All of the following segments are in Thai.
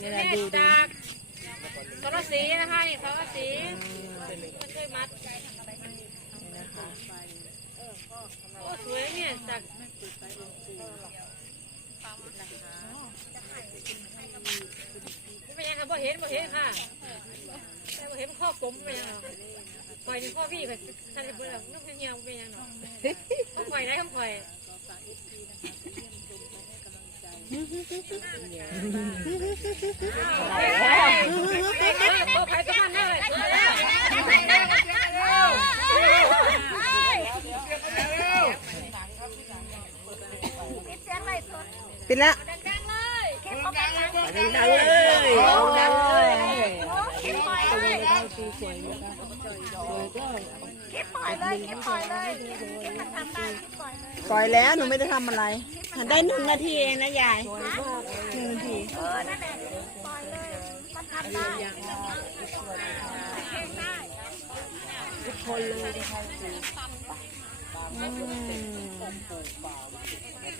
นี่แหละแม่ดูดูจากสรศรีนะคะนี่สรศรีมันช่วยมัดนะคะโอ้สวยเนี่ยจากไม่เป็นยังค่ะบ่เห็นบ่เห็นค่ะแต่บ่เห็นข้อกลมเป็นยังคอยนี่ข้อพี่ค่ะท่านจะพูดแบบนุ่งเงียบเป็นยังเนาะเขาคอยได้คำคอย โอ้ไปตัวนั้นเลย ปิดละดังเลยดังเลยดังเลยปล่อยแล้วหนูไม่ได้ทำอะไร ได้หนึ่งนาทีเองนะยายหนึ่งนาทีอืม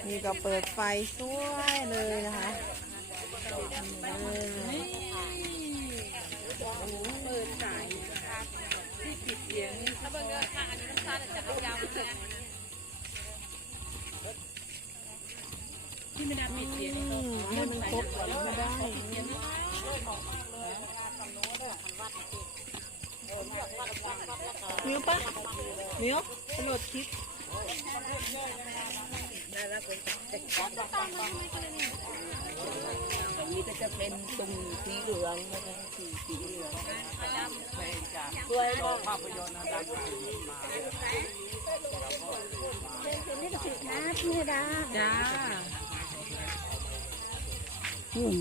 นี่ก็เปิดไฟสวยเลยนะคะ ที่ไม่ได้ปิดเสียงอืมให้มันครบก่อนไม่ได้มิวปะมิวกระโดดคลิปอันนี้ ก็จะเป็นตรงสีเหลืองนะคะสีสีเหลืองสวยมากภาพยนตร์นะครับจ้าอืม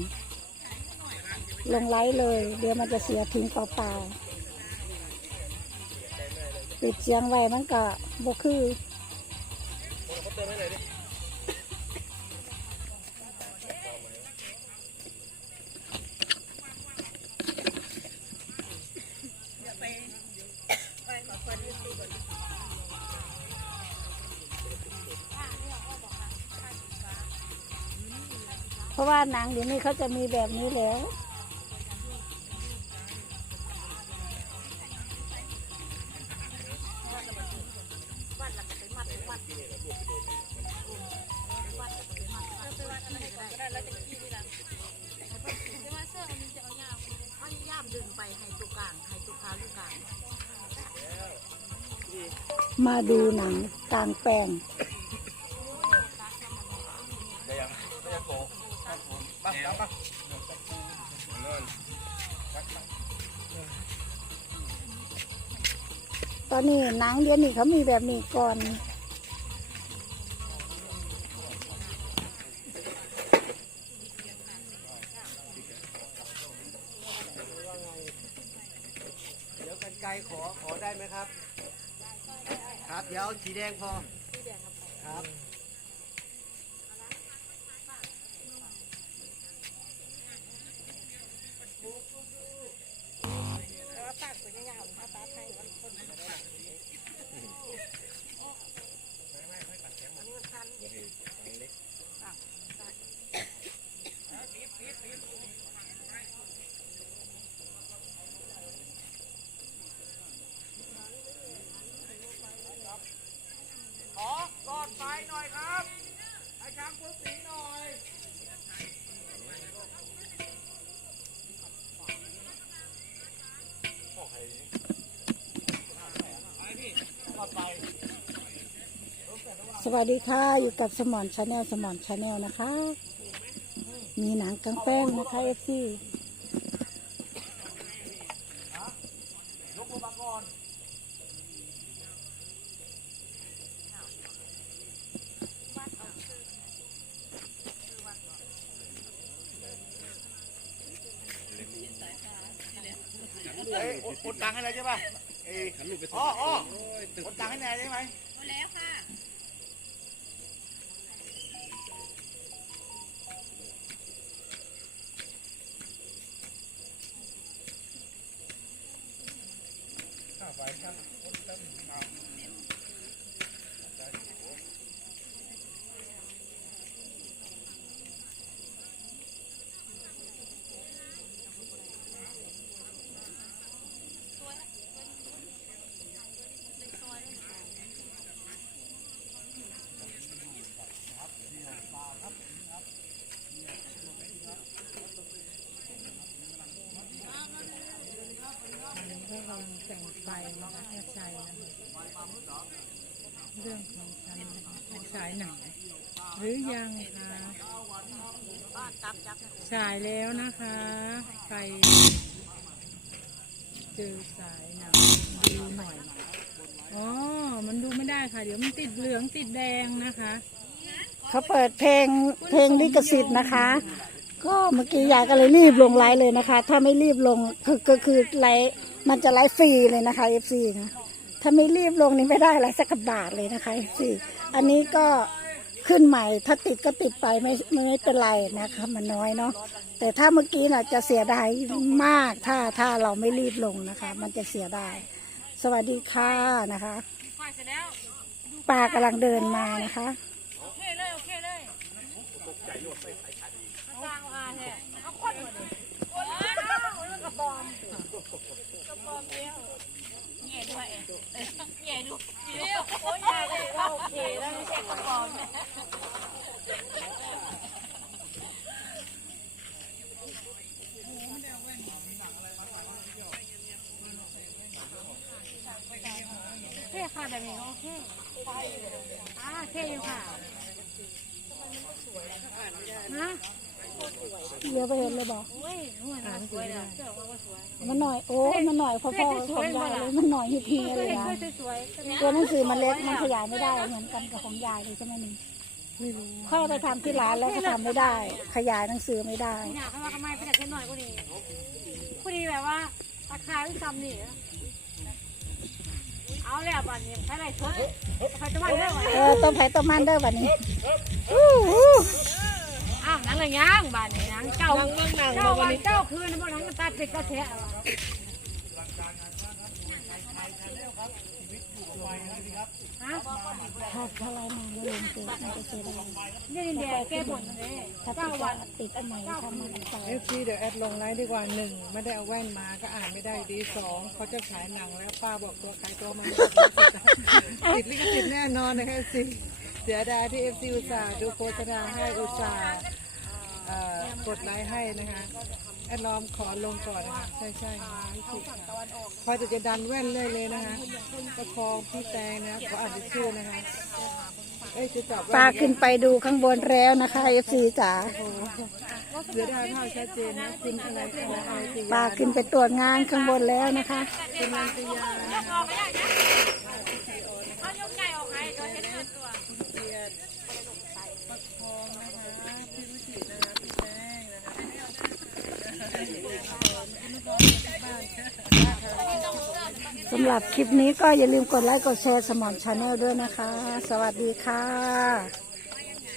ลงไลฟ์เลย เดี๋ยวมันจะเสียทิ้งเปล่าๆปิดเสียงไว้มันก็บ่คือ ราะว่าหนังเดี๋ยวนี้เขาจะมีแบบนี้แล้ว มาดูหนังกลางแปลง ตอนนี้นังเดียวนี้เขามีแบบนี้ก่อนเดี๋ยวกันไกลขอ ขอได้ไหมครับ ครับ เดี๋ยวสีแดงพอ ครับ ขอกอดไฟหน่อยครับให้ช้างปุ๊บสีหน่อย สวัสดีค่ะ อยู่กับสมอนชาแนลสมอนชาแนลนะคะ มีหนังกางแป้งนะคะเอฟซี เอ้ยโอนตังค์ให้เลยใช่ป่ะเอ้ยอ๋ออ๋อโอนตังค์ให้แน่ใช่ไหมแล้วค่ะ ไปนะคะแกใจนเรื่องของการนสายหนัหรือยังคะสายแล้วนะคะ ไปเจอสายหนังดูหน่อยอ๋อมันดูไม่ได้ค่ะ เดี๋ยวมันติดเหลืองติดแดงนะคะ เขาเปิดเพลงเพลงลิขสิทธิ์นะคะ ก็เมื่อกี้ยายก็เลยรีบลงไลฟ์เลยนะคะ ถ้าไม่รีบลงคือก็คือไลฟ์ มันจะไลฟ์ฟรีเลยนะคะ FC นะถ้าไม่รีบลงนี่ไม่ได้อะไรสักบาทเลยนะคะ FC อันนี้ก็ขึ้นใหม่ ถ้าติดก็ติดไปไม่ไม่เป็นไรนะคะ มันน้อยเนาะ แต่ถ้าเมื่อกี้น่ะจะเสียดายมากถ้าถ้าเราไม่รีบลงนะคะ มันจะเสียดาย สวัสดีค่ะนะคะควายเสร็จแล้วป้ากำลังเดินมานะคะโอเคเลยโอเคเลยสร้างมาเอาคนมาเลยว้าวเรื่องกระบอมกระบอมเดียวแง่ด้วยแง่ดูเดียโอ้ยแง่เลยว่าคแล้วไม่ใช่กระบอม เท่ค่ะแบบนี้โอเคอ่าเท่อยู่ค่ะนะ เลี้ยวไปเห็นเลยบอกโอ้ยหน่วยมันสวยเลยเจ้าว่าว่าสวยมันหน่อยโอ้ มันหน่อยพอๆกับของยายเลยมันหน่อยทีเคเลยยนะเคยสวยๆตัวหนังสือมันเล็กมันขยายไม่ได้เหมือนกันกับของยายเลยใช่ไหมนี่ค่อยเอาไปทำที่ร้านแล้วก็ทำไม่ได้ ขยายหนังสือไม่ได้นี่นะเขาว่าทำไมเป็นแต่หน่อยกูดีกูดีแบบว่าราคาไม่ซ้ำนี่เอาแล้วบัดนี้ใช้อะไรทุบใครจะมาเรื่องอะไรเออต้มไผ่ต้มมันเด้อแบบนี้อู้หูอ้าวนังเลยย่างบัดนี้นังเจ้าเจ้าวันเจ้าคืนบ่นังตาปิดตาแทะฮะถ้าถ้าเรามาแล้วลงตัวมันจะเสียดายนี่ดินแดงแก้บนเลยถ้าติเก้าดวันติดอันไหนทำมันไปเอฟซีเดี๋ยวแอดลงไลน์ดีกว่าหนึ่งไม่ได้เอาแว่นมาก็อ่านไม่ได้ดีสองเขาจะฉายหนังแล้วป้าบอกตัวใครตัวมันติดลิขสิทธิ์แน่นอนนะคะเอฟซีเสียดายที่เอฟซีอุตส่าห์ดูโฆษณาให้อุตส่าห์ กดไลค์ให้นะคะแอดลอมขอลงก่อนนะคะใช่ใช่พอจะจะดันแว่นเลยเลยนะคะประคองพี่แตงนะขออ่านชื่อนะคะเอ้ยจะจับแว่นป้าขึ้นไปดูข้างบนแล้วนะคะเอฟซีจ๋าเดี๋ยวได้ภาพชัดเจนนะคุณอะไรอะไรอะไรตีป้าขึ้นไปตรวจงานข้างบนแล้วนะคะคุณนันตยานะ ออกไม่ได้นะเอายกไก่ออกให้โดยเห็นเงินตัว เกียรติประคองนะคะพี่รุจินะคะพี่แป้งนะคะ สำหรับคลิปนี้ก็อย่าลืมกดไลค์กดแชร์สมอนชาแนลด้วยนะคะ สวัสดีค่ะ